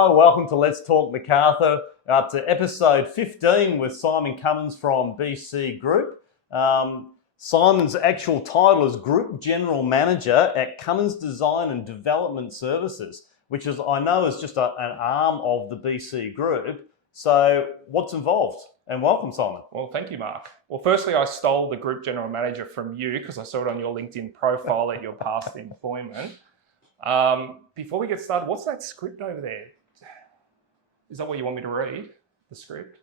Hi, welcome to Let's Talk Macarthur, up to episode 15 with Simon Cummins from BC Group. Simon's actual title is Group General Manager at Cummins Design and Development Services, which is, I know, is just an arm of the BC Group. So what's involved? And welcome, Simon. Well, thank you, Mark. Well, firstly, I stole the Group General Manager from you because I saw it on your LinkedIn profile at your past employment. Before we get started, what's that script over there? Is that what you want me to read? The script?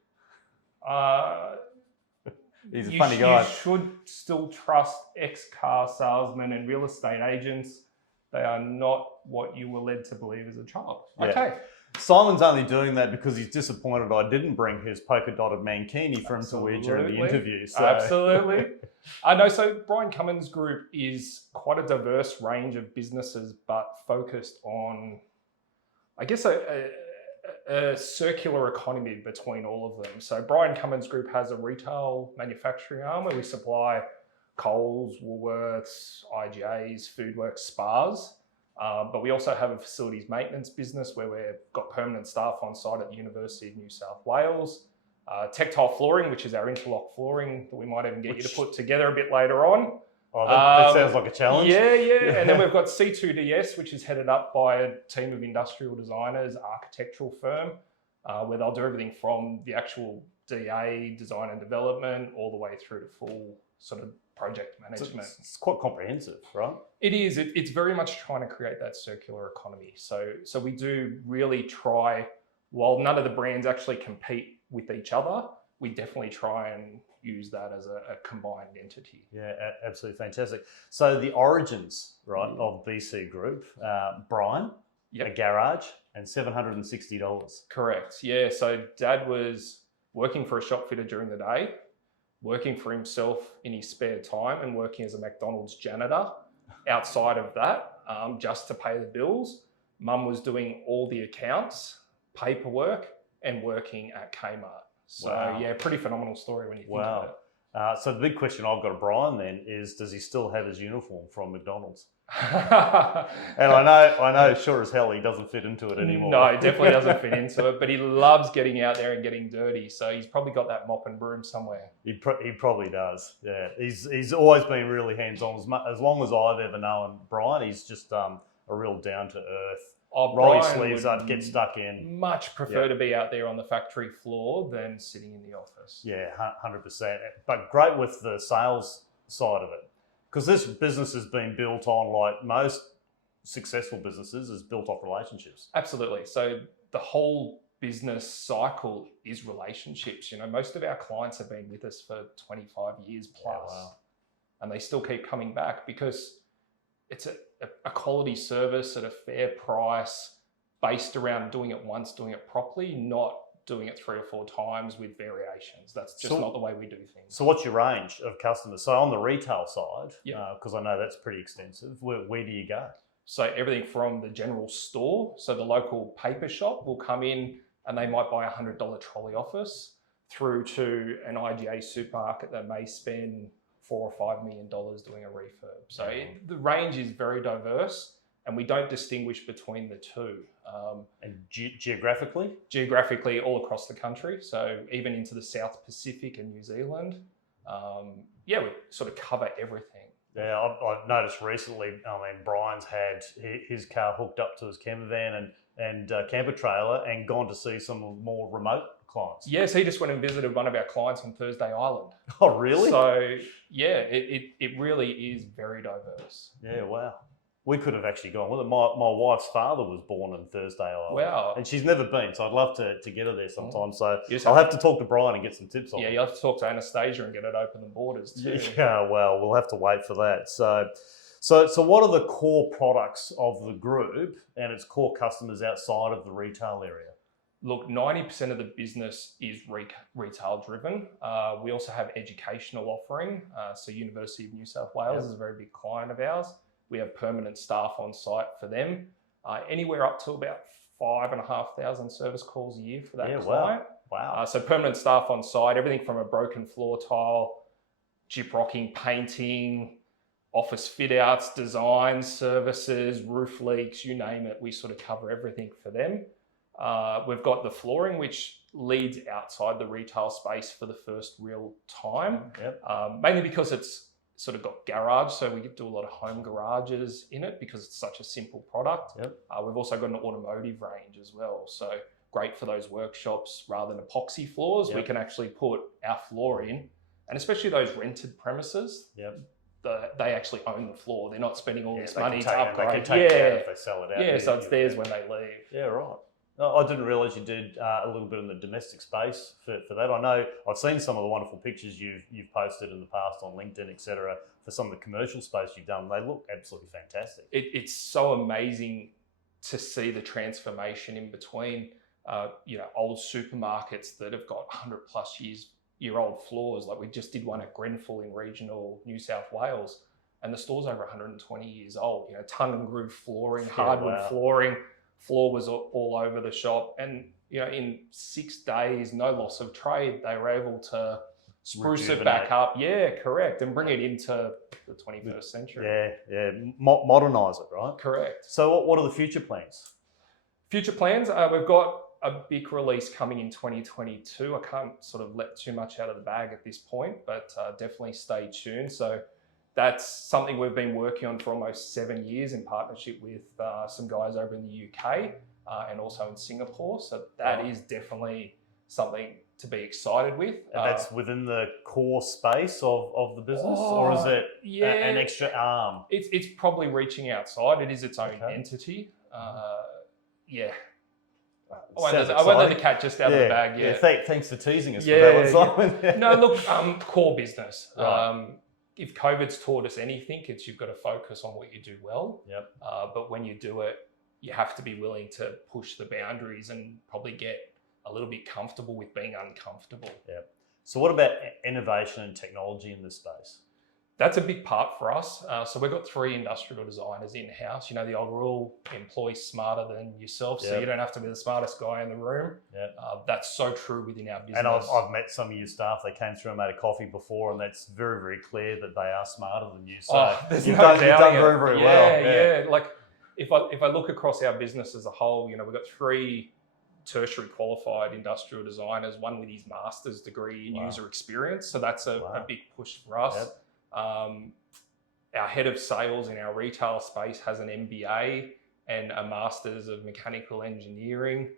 He's a funny guy. You should still trust ex-car salesmen and real estate agents. They are not what you were led to believe as a child. Yeah. Okay. Simon's only doing that because he's disappointed I didn't bring his polka-dotted mankini for him to wear during the interview. So. Absolutely. I know. So Brian Cummins Group is quite a diverse range of businesses, but focused on, I guess, a circular economy between all of them. So Brian Cummins Group has a retail manufacturing arm where we supply Coles, Woolworths, IGAs, Foodworks, spas. But we also have a facilities maintenance business where we've got permanent staff on site at the University of New South Wales. Tactile flooring, which is our interlock flooring that we might even get you to put together a bit later on. Oh, that sounds like a challenge. Yeah. And then we've got C2DS, which is headed up by a team of industrial designers, architectural firm, where they'll do everything from the actual DA, design and development, all the way through to full sort of project management. It's quite comprehensive, right? It is. It's very much trying to create that circular economy. So we do really try, while none of the brands actually compete with each other, we definitely try and use that as a combined entity. Yeah, absolutely fantastic. So the origins, right, of BC Group, Brian, a garage, and $760. Correct. Yeah. So Dad was working for a shop fitter during the day, working for himself in his spare time, and working as a McDonald's janitor outside of that, just to pay the bills. Mum was doing all the accounts, paperwork, and working at Kmart. So yeah, pretty phenomenal story when you think about it. So the big question I've got to Brian then is, does he still have his uniform from McDonald's? And I know sure as hell he doesn't fit into it anymore. No, he definitely doesn't fit into it, but he loves getting out there and getting dirty. So he's probably got that mop and broom somewhere. He probably does. Yeah, he's always been really hands-on. As long as I've ever known Brian, he's just a real down-to-earth. Roll your sleeves up, get stuck in. Much prefer to be out there on the factory floor than sitting in the office. Yeah, 100%. But great with the sales side of it. Because this business has been built on, like most successful businesses, is built off relationships. Absolutely. So the whole business cycle is relationships. You know, most of our clients have been with us for 25 years plus. Yeah, wow. And they still keep coming back because it's a quality service at a fair price based around doing it once, doing it properly, not doing it 3 or 4 times with variations. That's just not the way we do things. So what's your range of customers? So on the retail side, because I know that's pretty extensive, where do you go? So everything from the general store, so the local paper shop will come in and they might buy a $100 trolley office, through to an IGA supermarket that may spend $4 or $5 million doing a refurb. So the range is very diverse, and we don't distinguish between the two. And geographically? Geographically, all across the country. So even into the South Pacific and New Zealand. We sort of cover everything. Yeah, I've noticed recently, Brian's had his car hooked up to his camper van and camper trailer and gone to see some more remote clients. Yes, he just went and visited one of our clients on Thursday Island. Oh, really? So yeah, it really is very diverse. Yeah, wow. We could have actually gone with it. My wife's father was born in Thursday Island. Wow. And she's never been, so I'd love to get her there sometime. So I'll have to talk to Brian and get some tips on it. Yeah, you'll have to talk to Anastasia and get it open the borders too. Yeah, well, we'll have to wait for that. So what are the core products of the group and its core customers outside of the retail area? Look, 90% of the business is retail driven. We also have educational offering. So University of New South Wales is a very big client of ours. We have permanent staff on site for them. Anywhere up to about 5,500 service calls a year for that client. Wow. So permanent staff on site, everything from a broken floor tile, gyprocking, painting, office fit outs, designs, services, roof leaks, you name it. We sort of cover everything for them. We've got the flooring, which leads outside the retail space for the first real time, mainly because it's sort of got garage, so we do a lot of home garages in it because it's such a simple product. We've also got an automotive range as well, so great for those workshops. Rather than epoxy floors, we can actually put our floor in, and especially those rented premises, they actually own the floor. They're not spending all this money to upgrade. They can take it out if they sell it out. Yeah, so it's theirs when they leave. Yeah, right. No, I didn't realise you did a little bit in the domestic space for that. I know I've seen some of the wonderful pictures you've posted in the past on LinkedIn, etc., for some of the commercial space you've done. They look absolutely fantastic. It's so amazing to see the transformation in between, old supermarkets that have got 100+ year old floors. Like we just did one at Grenfell in regional New South Wales, and the store's over 120 years old. Tongue and groove flooring, hardwood flooring. Floor was all over the shop, and in 6 days, no loss of trade, they were able to spruce it back up. Yeah, correct, and bring it into the 21st century. Yeah, modernise it, right? Correct. So what are the future plans? Future plans, we've got a big release coming in 2022. I can't sort of let too much out of the bag at this point, but definitely stay tuned. So that's something we've been working on for almost 7 years in partnership with some guys over in the UK and also in Singapore. So that is definitely something to be excited with. And that's within the core space of the business, or is it an extra arm? It's probably reaching outside. It is its own entity. I won't let the cat just out of the bag. Yeah. Thanks for teasing us for that one, Simon. No, look, core business. Right. If COVID's taught us anything, it's you've got to focus on what you do well. But when you do it, you have to be willing to push the boundaries and probably get a little bit comfortable with being uncomfortable. So what about innovation and technology in this space? That's a big part for us. So we've got 3 industrial designers in-house. The old rule, employ smarter than yourself, so you don't have to be the smartest guy in the room. That's so true within our business. And I've met some of your staff. They came through and made a coffee before, and that's very, very clear that they are smarter than you. So you've done very, very well. Yeah. Like if I look across our business as a whole, we've got 3 tertiary qualified industrial designers, one with his master's degree in user experience. So that's a big push for us. Our head of sales in our retail space has an MBA and a master's of mechanical engineering.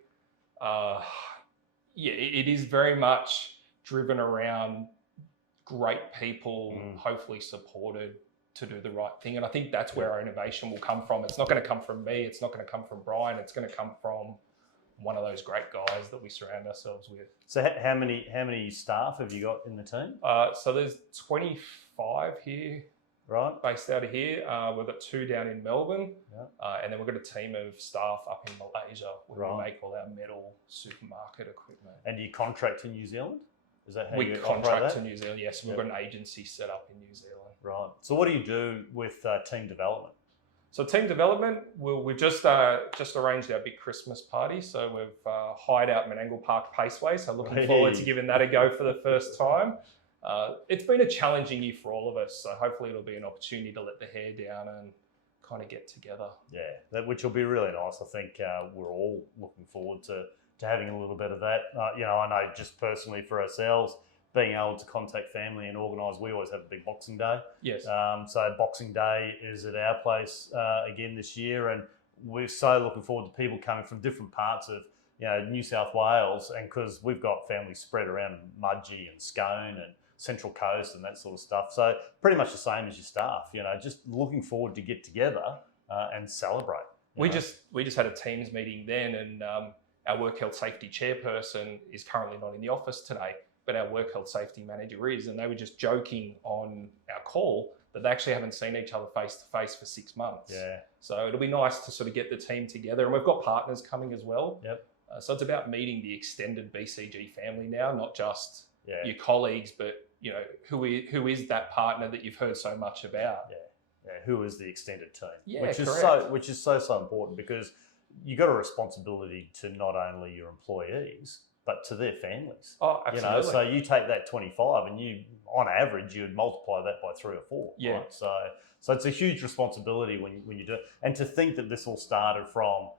It is very much driven around great people, hopefully supported to do the right thing. And I think that's where our innovation will come from. It's not going to come from me. It's not going to come from Brian. It's going to come from one of those great guys that we surround ourselves with. So how many staff have you got in the team? So there's 25 here, based out of here. We've got 2 down in Melbourne, and then we've got a team of staff up in Malaysia where we make all our metal supermarket equipment. And do you contract to New Zealand? Is that how we contract to New Zealand? Yes, we've got an agency set up in New Zealand. Right. So what do you do with team development? So team development, we've just arranged our big Christmas party. So we've hired out Menangle Park Paceway. So looking forward to giving that a go for the first time. It's been a challenging year for all of us. So hopefully it'll be an opportunity to let the hair down and kind of get together. Yeah, which will be really nice. I think we're all looking forward to having a little bit of that. I know just personally for ourselves, being able to contact family and organise, we always have a big Boxing Day. Yes. So Boxing Day is at our place again this year, and we're so looking forward to people coming from different parts of New South Wales, and because we've got families spread around Mudgee and Scone and Central Coast and that sort of stuff. So pretty much the same as your staff. Just looking forward to get together and celebrate. We just had a Teams meeting then, and our work health safety chairperson is currently not in the office today, but our work health safety manager is, and they were just joking on our call that they actually haven't seen each other face to face for 6 months. So it'll be nice to sort of get the team together, and we've got partners coming as well. So it's about meeting the extended BCG family now, not just your colleagues, but who is that partner that you've heard so much about? Who is the extended team? Which is so important, because you got a responsibility to not only your employees but to their families. Oh, absolutely. So you take that 25 and you, on average, you'd multiply that by 3 or 4. Right? So it's a huge responsibility when you do it. And to think that this all started from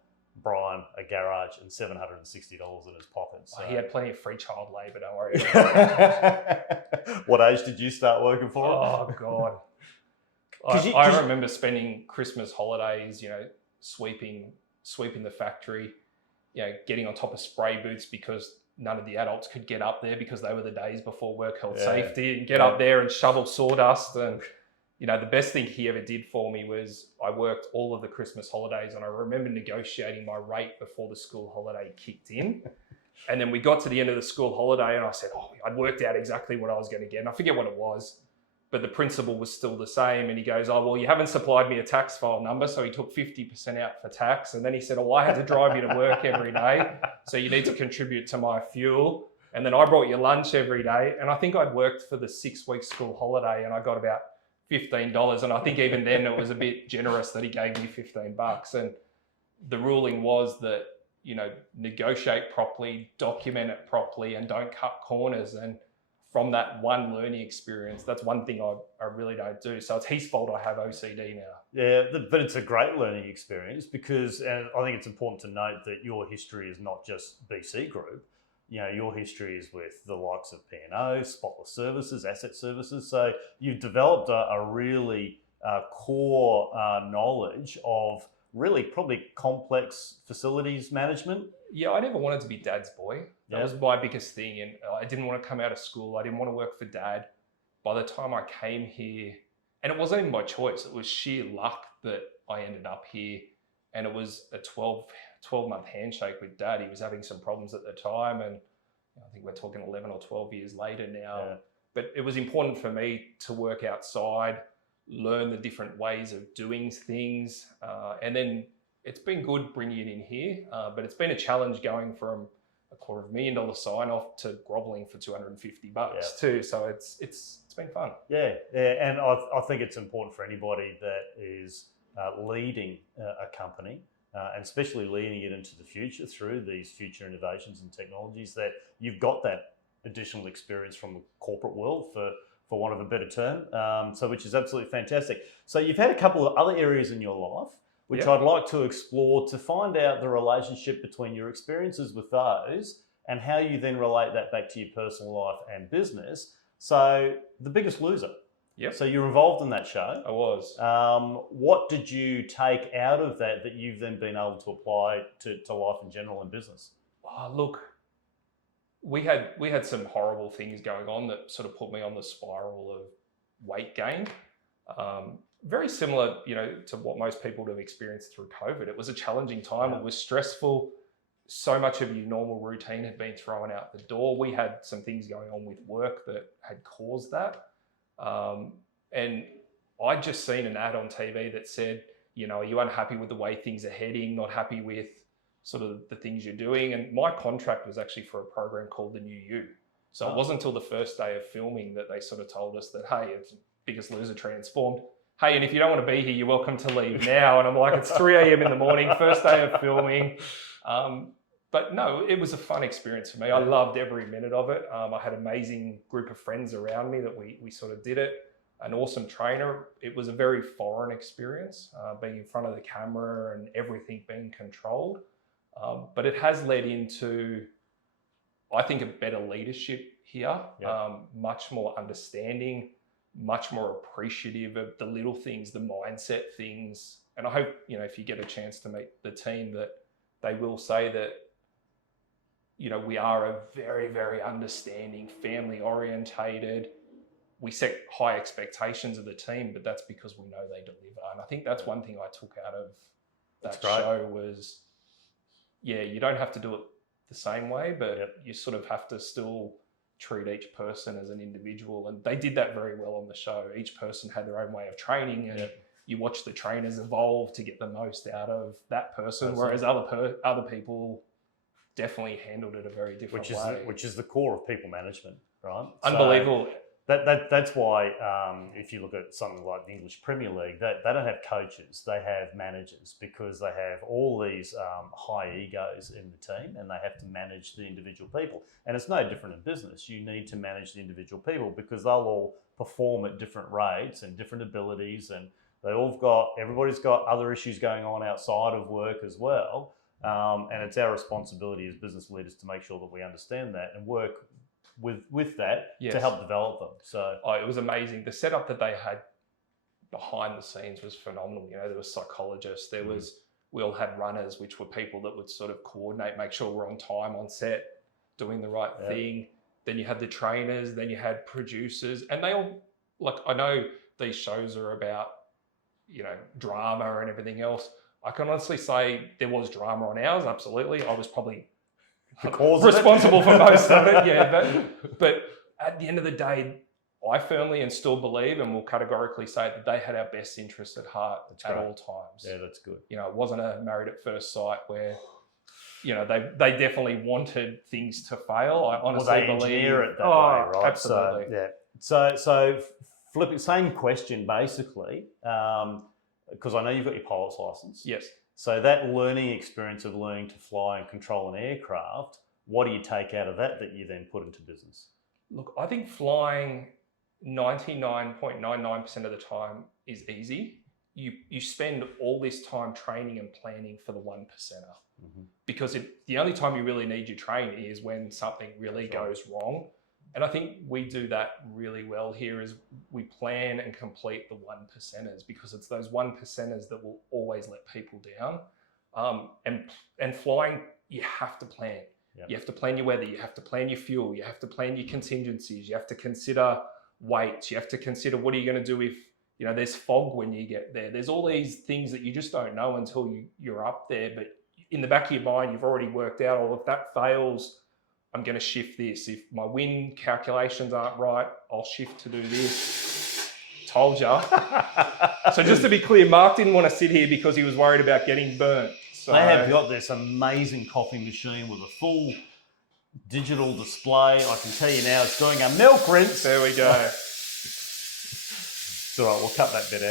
Brian a garage and $760 in his pocket. So. He had plenty of free child labour, don't worry about it. What age did you start working for him? Oh, God. I remember spending Christmas holidays, sweeping the factory, getting on top of spray booths because none of the adults could get up there because they were the days before work health safety, and get up there and shovel sawdust. And, the best thing he ever did for me was I worked all of the Christmas holidays, and I remember negotiating my rate before the school holiday kicked in. And then we got to the end of the school holiday and I said, I'd worked out exactly what I was going to get. And I forget what it was, but the principal was still the same. And he goes, well, you haven't supplied me a tax file number. So he took 50% out for tax. And then he said, I had to drive you to work every day, so you need to contribute to my fuel. And then I brought you lunch every day. And I think I'd worked for the 6-week school holiday and I got about $15. And I think even then it was a bit generous that he gave me $15. And the ruling was that, negotiate properly, document it properly, and don't cut corners. And from that one learning experience, that's one thing I really don't do. So it's his fault I have OCD now. Yeah, but it's a great learning experience because, and I think it's important to note that your history is not just BC Group. Your history is with the likes of P&O, Spotless Services, Asset Services. So you've developed a really core knowledge of really probably complex facilities management. Yeah, I never wanted to be Dad's boy. That was my biggest thing. And I didn't want to come out of school. I didn't want to work for Dad. By the time I came here, and it wasn't even by choice, it was sheer luck that I ended up here. And it was a 12-month handshake with Dad. He was having some problems at the time. And I think we're talking 11 or 12 years later now. Yeah. But it was important for me to work outside, learn the different ways of doing things. And then it's been good bringing it in here, but it's been a challenge going from a $250,000 sign-off to groveling for $250 too. So it's been fun. Yeah, and I think it's important for anybody that is leading a company, and especially leading it into the future through these future innovations and technologies, that you've got that additional experience from the corporate world, for want of a better term, which is absolutely fantastic. So you've had a couple of other areas in your life which I'd like to explore to find out the relationship between your experiences with those and how you then relate that back to your personal life and business. So The Biggest Loser. Yep. So you're involved in that show. I was. What did you take out of that you've then been able to apply to life in general and business? Look, we had some horrible things going on that sort of put me on the spiral of weight gain. Very similar, to what most people would have experienced through COVID. It was a challenging time. It was stressful. So much of your normal routine had been thrown out the door. We had some things going on with work that had caused that. And I'd just seen an ad on TV that said, are you unhappy with the way things are heading, not happy with sort of the things you're doing? And my contract was actually for a program called The New You. So it wasn't until the first day of filming that they sort of told us that, hey, it's Biggest Loser transformed. Hey, and if you don't want to be here, you're welcome to leave now. And I'm like, it's 3 a.m. in the morning, first day of filming. But no, it was a fun experience for me. I loved every minute of it. I had an amazing group of friends around me that we sort of did it. An awesome trainer. It was a very foreign experience, being in front of the camera and everything being controlled. But it has led into, I think, a better leadership here, much more understanding, much more appreciative of the little things, the mindset things. And I hope, if you get a chance to meet the team, that they will say that, we are a very, very understanding, family orientated. We set high expectations of the team, but that's because we know they deliver. And I think that's one thing I took out of that show was, you don't have to do it the same way, but you sort of have to still treat each person as an individual. And they did that very well on the show. Each person had their own way of training, and you watch the trainers evolve to get the most out of that person, whereas other people definitely handled it a very different way. Which is the core of people management, right? Unbelievable. So that's why if you look at something like the English Premier League, they don't have coaches, they have managers, because they have all these high egos in the team and they have to manage the individual people. And it's no different in business. You need to manage the individual people because they'll all perform at different rates and different abilities, and everybody's got other issues going on outside of work as well. And it's our responsibility as business leaders to make sure that we understand that and work with that Yes. to help develop them. So it was amazing. The setup that they had behind the scenes was phenomenal. You know, there was psychologists, we all had runners, which were people that would sort of coordinate, make sure we're on time, on set, doing the right thing. Then you had the trainers, then you had producers, and they all, like, I know these shows are about, you know, drama and everything else. I can honestly say there was drama on ours, absolutely. I was probably responsible for most of it, yeah. But at the end of the day, I firmly and still believe, and will categorically say, that they had our best interests at heart at all times. Yeah, that's good. You know, it wasn't a married at first sight where, you know, they definitely wanted things to fail. I honestly believe engineer it that way, right? Absolutely. So flipping, same question basically, because I know you've got your pilot's license. Yes. So that learning experience of learning to fly and control an aircraft, what do you take out of that you then put into business? Look, I think flying 99.99% of the time is easy. You spend all this time training and planning for the 1%er. Because the only time you really need your training is when something really goes wrong. And I think we do that really well here, is we plan and complete the 1%ers, because it's those 1%ers that will always let people down. And flying, you have to plan. Yep. You have to plan your weather, you have to plan your fuel, you have to plan your contingencies, you have to consider weights, you have to consider what are you going to do if, you know, there's fog when you get there. There's all these things that you just don't know until you're up there. But in the back of your mind, you've already worked out, oh, if that fails, I'm going to shift this. If my wind calculations aren't right, I'll shift to do this. Told ya. So just to be clear, Mark didn't want to sit here because he was worried about getting burnt. So they have got this amazing coffee machine with a full digital display. I can tell you now, it's doing a milk rinse. There we go. It's all right, we'll cut that bit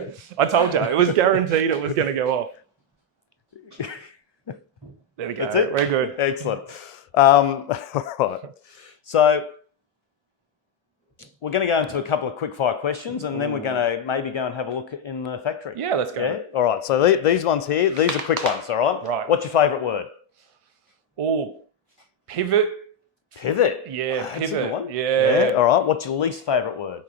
out. I told you, it was guaranteed it was going to go off. There we go. That's it. We're good. Excellent. All right. So we're going to go into a couple of quick fire questions, and then we're going to maybe go and have a look in the factory. Yeah, let's go. Yeah? All right. So these ones here, these are quick ones. All right. Right. What's your favourite word? Oh, pivot. Pivot. Yeah, That's pivot. a good one. Yeah. All right. What's your least favourite word?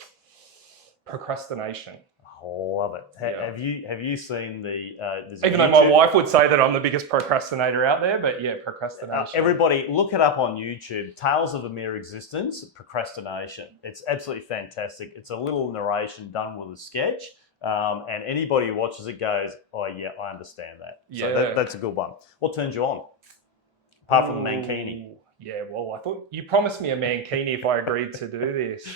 Procrastination. I love it. Yeah. Have you seen the? Even though my wife would say that I'm the biggest procrastinator out there, but yeah, procrastination. Everybody, look it up on YouTube. Tales of a Mere Existence. Procrastination. It's absolutely fantastic. It's a little narration done with a sketch, and anybody who watches it goes, "Oh yeah, I understand that." Yeah. So that's a good one. What turns you on? Apart from the mankini. Yeah, well, I thought you promised me a mankini if I agreed to do this.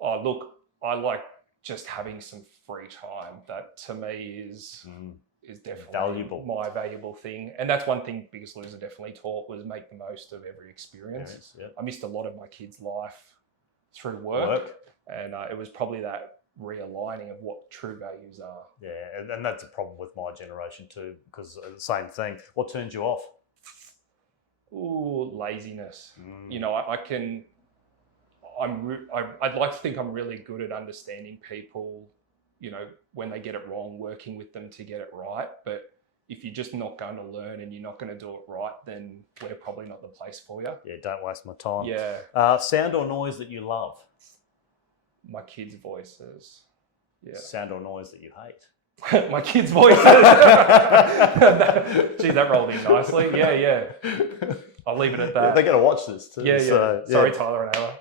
Oh, look, I like just having some free time. That to me is definitely valuable. My valuable thing. And that's one thing Biggest Loser definitely taught, was make the most of every experience. Yes, yep. I missed a lot of my kids' life through work. And it was probably that realigning of what true values are. Yeah, and that's a problem with my generation too, because the same thing. What turns you off? Ooh, laziness. You know, I'd like to think I'm really good at understanding people, you know, when they get it wrong, working with them to get it right. But if you're just not going to learn and you're not going to do it right, then we're probably not the place for you. Yeah, don't waste my time. Yeah. Sound or noise that you love? My kids' voices. Yeah. Sound or noise that you hate? My kids' voices. Gee, that rolled in nicely. Yeah. I'll leave it at that. Yeah, they got to watch this too. Yeah. So, Sorry, Tyler and Ella.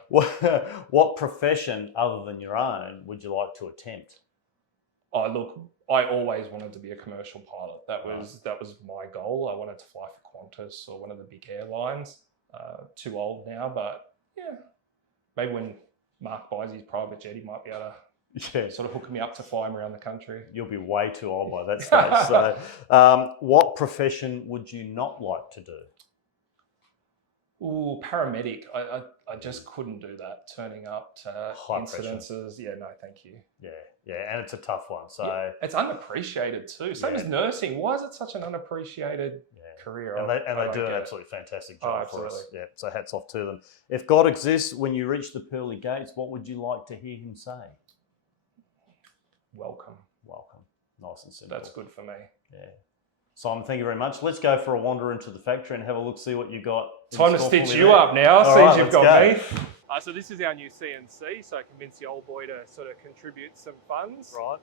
What profession other than your own would you like to attempt? Oh, look, I always wanted to be a commercial pilot. That was my goal. I wanted to fly for Qantas or one of the big airlines. Too old now, but yeah, maybe when Mark buys his private jet, he might be able to sort of hook me up to fly him around the country. You'll be way too old by that stage. So, what profession would you not like to do? Ooh, paramedic. I just couldn't do that. Turning up to incidences. Yeah, no, thank you. Yeah, and it's a tough one. So it's unappreciated too. Same as nursing. Why is it such an unappreciated career? And they do an absolutely fantastic job for us. Absolutely. Yeah, so hats off to them. If God exists, when you reach the pearly gates, what would you like to hear him say? Welcome. Nice and simple. That's good for me. Yeah. Simon, thank you very much. Let's go for a wander into the factory and have a look, see what you got. Time to stitch you up now, since you've got me. So this is our new CNC, so I convinced the old boy to sort of contribute some funds. Right.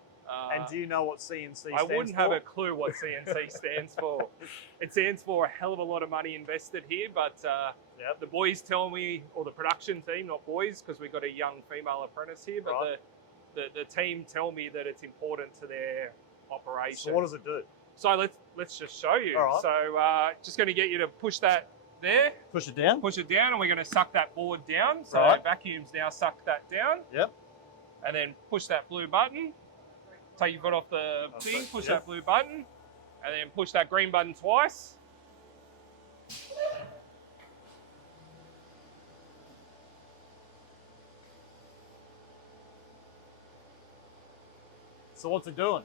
And do you know what CNC stands for? I wouldn't have a clue what CNC stands for. It stands for a hell of a lot of money invested here, but the boys tell me, or the production team, not boys, because we've got a young female apprentice here, but the team tell me that it's important to their operation. So what does it do? So let's just show you. All right. So just going to get you to push that there. Push it down? Push it down, and we're going to suck that board down. So vacuums now suck that down. Yep. And then push that blue button. Take your foot off the thing, push that blue button, and then push that green button twice. So what's it doing?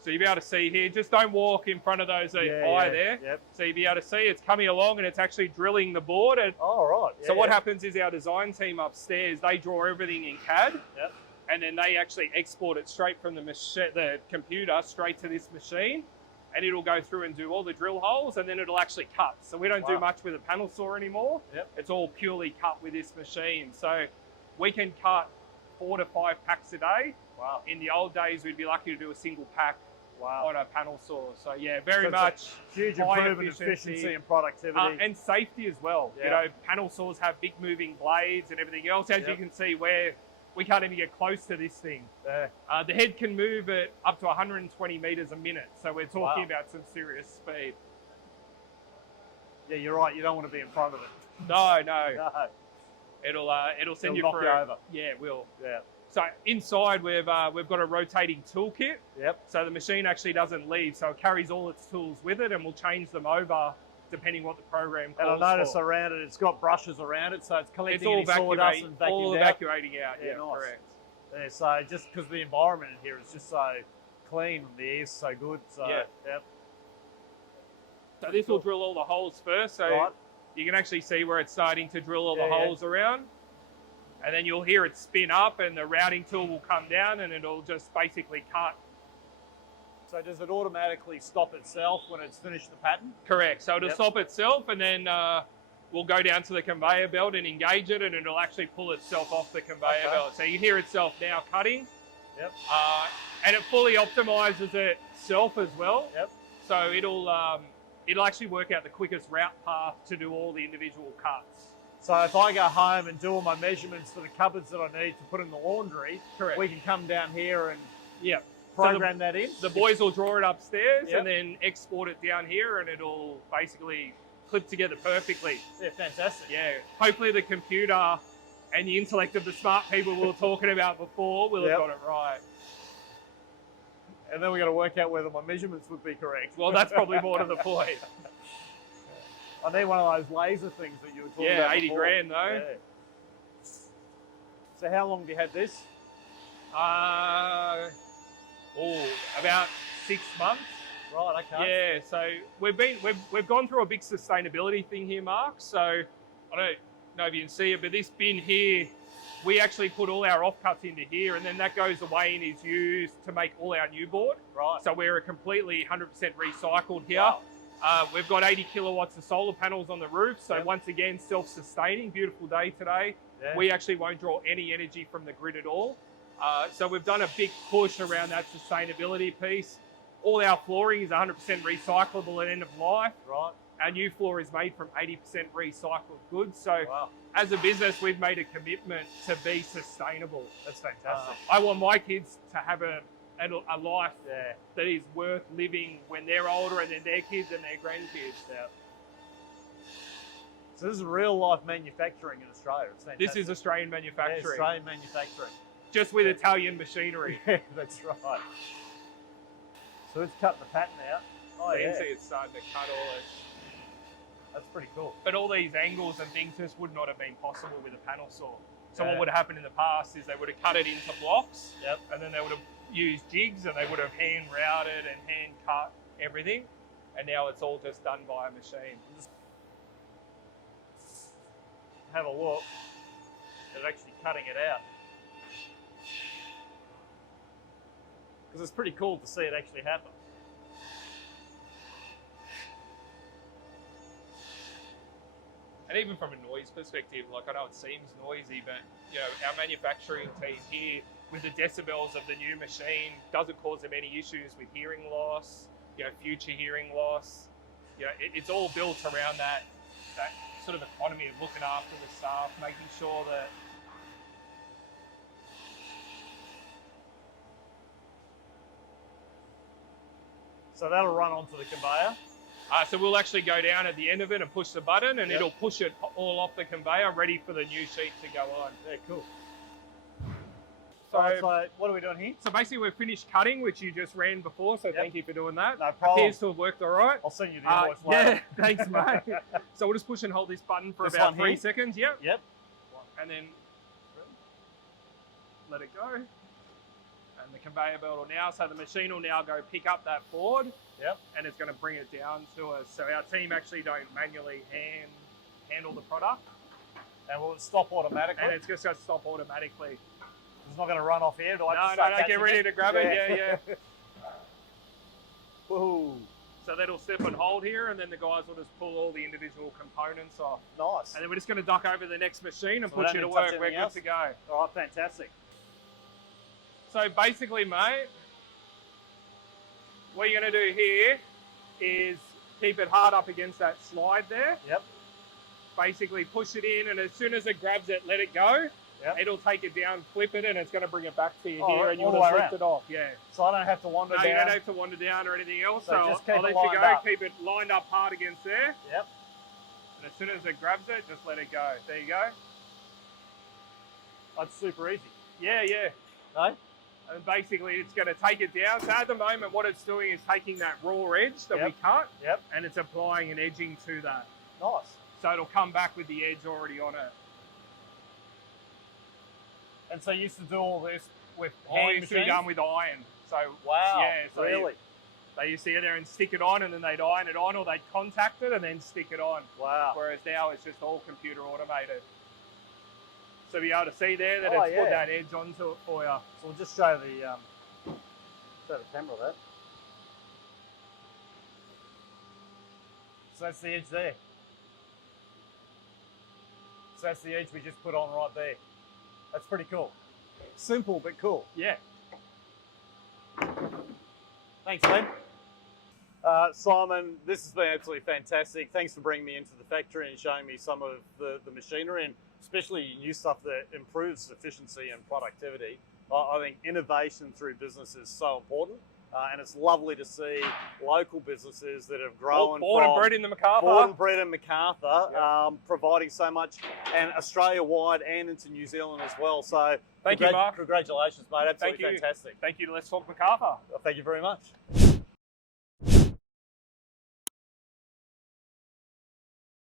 So you'll be able to see here, just don't walk in front of those eye there. Yep. So you'll be able to see it's coming along and it's actually drilling the board. And right. so what happens is our design team upstairs, they draw everything in CAD. Yep. And then they actually export it straight from the computer straight to this machine, and it'll go through and do all the drill holes, and then it'll actually cut. So we don't do much with a panel saw anymore. Yep. It's all purely cut with this machine. So we can cut 4 to 5 packs a day. Wow. In the old days, we'd be lucky to do a single pack on a panel saw. So yeah, very So much huge improvement in efficiency and productivity. and safety as well. Yeah. You know, panel saws have big moving blades and everything else. As you can see, we can't even get close to this thing. Yeah. The head can move at up to 120 meters a minute. So we're talking about some serious speed. Yeah, you're right. You don't want to be in front of it. No. No. It'll send It'll you knock for you over. Yeah, it will. Yeah. So inside we've got a rotating toolkit. Yep. So the machine actually doesn't leave. So it carries all its tools with it, and we'll change them over depending what the program calls And I notice for. around it, it's got brushes around it, so it's collecting It's all any sawdust and all vacuumed out. evacuating out. Yeah, Yeah, nice. correct. Yeah, so just because the environment in here is just so clean and the air's so good. So, Yeah. Yep. So this will drill all the holes first. So you can actually see where it's starting to drill all the holes around. And then you'll hear it spin up, and the routing tool will come down, and it'll just basically cut. So does it automatically stop itself when it's finished the pattern? Correct. So it'll stop itself, and then we'll go down to the conveyor belt and engage it, and it'll actually pull itself off the conveyor belt. So you hear itself now cutting. Yep. And it fully optimizes itself as well. Yep. So it'll actually work out the quickest route path to do all the individual cuts. So if I go home and do all my measurements for the cupboards that I need to put in the laundry, correct, we can come down here and program that in? The boys will draw it upstairs and then export it down here, and it'll basically clip together perfectly. Yeah, fantastic. Yeah, hopefully the computer and the intellect of the smart people we were talking about before will have got it right. And then we got to work out whether my measurements would be correct. Well, that's probably more to the point. I need one of those laser things that you were talking about. Yeah, 80 before. grand though. Yeah. So how long have you had this? About 6 months. Right, okay. Yeah, so we've gone through a big sustainability thing here, Mark. So I don't know if you can see it, but this bin here, we actually put all our offcuts into here, and then that goes away and is used to make all our new board. Right. So we're completely 100% recycled here. Wow. We've got 80 kilowatts of solar panels on the roof. So once again, self-sustaining, beautiful day today. Yeah. We actually won't draw any energy from the grid at all. So we've done a big push around that sustainability piece. All our flooring is 100% recyclable at end of life. Right. Our new floor is made from 80% recycled goods. So as a business, we've made a commitment to be sustainable. That's fantastic. I want my kids to have a life that is worth living when they're older, and then their kids and their grandkids. Yeah. So this is real life manufacturing in Australia. It's fantastic. This is Australian manufacturing. Yeah, Australian manufacturing. Just with Italian machinery. Yeah, that's right. So it's cutting the pattern out. Oh, so you can see it's starting to cut all this. That's pretty cool. But all these angles and things just would not have been possible with a panel saw. So what would have happened in the past is they would have cut it into blocks, and then they would have used jigs, and they would have hand routed and hand cut everything. And now it's all just done by a machine. Have a look at actually cutting it out. because it's pretty cool to see it actually happen. And even from a noise perspective, like I know it seems noisy, but you know, our manufacturing team here with the decibels of the new machine doesn't cause them any issues with hearing loss, you know, future hearing loss. You know, it's all built around that sort of economy of looking after the staff, making sure that So that'll run onto the conveyor. so we'll actually go down at the end of it and push the button, and it'll push it all off the conveyor, ready for the new sheet to go on. Yeah, cool. So, So what are we doing here? so basically we've finished cutting, which you just ran before, so thank you for doing that. No problem. Appears to have worked all right. I'll send you the invoice later. Yeah, thanks, mate. So we'll just push and hold this button for This about one 3 here? seconds. Yep. Yep. And then let it go. And the conveyor belt will now, so the machine will now go pick up that board. Yep. And it's going to bring it down to us. So our team actually don't manually handle the product. And will it stop automatically? And it's just going to stop automatically. It's not going to run off here. Do I have to No, start no, get catching ready it? to grab it. Yeah. Woohoo. So that'll step and hold here, and then the guys will just pull all the individual components off. Nice. And then we're just going to duck over the next machine and So we put don't you to need to touch work. We're anything good else? to go. All right, fantastic. So basically, mate, what you're going to do here is keep it hard up against that slide there. Yep. Basically push it in, and as soon as it grabs it, let it go. Yep. It'll take it down, flip it, and it's going to bring it back to you Oh, here, right, and you'll all the way just lift around. it off. Yeah. So I don't have to wander No, down. you don't have to wander down or anything else. So So just keep I'll it let you lined go. up. Keep it lined up hard against there. Yep. And as soon as it grabs it, just let it go. There you go. That's super easy. Yeah. No? And basically, it's going to take it down. So at the moment, what it's doing is taking that raw edge that we Yep. cut, Yep. and it's applying an edging to that. Nice. So it'll come back with the edge already on it. And so you used to do all this with All hand used to be machines? done with iron. So Wow. yeah, so really? they used to get there and stick it on, and then they'd iron it on, or they'd contact it and then stick it on. Wow. Whereas now it's just all computer automated. So be able to see there that Oh, it's put yeah. that edge onto it for you. So we'll just show the camera that. So that's the edge there. So that's the edge we just put on right there. That's pretty cool. Simple but cool. Yeah. Thanks, Len. Simon, this has been absolutely fantastic. Thanks for bringing me into the factory and showing me some of the machinery, and especially new stuff that improves efficiency and productivity. I think innovation through business is so important, and it's lovely to see local businesses that have grown Born and from bred in the Macarthur. born and bred in Macarthur, Yeah. providing so much, and Australia-wide and into New Zealand as well. So Thank you, Mark. congratulations, mate. Absolutely Thank you. fantastic. Thank you to Let's Talk Macarthur. Thank you very much.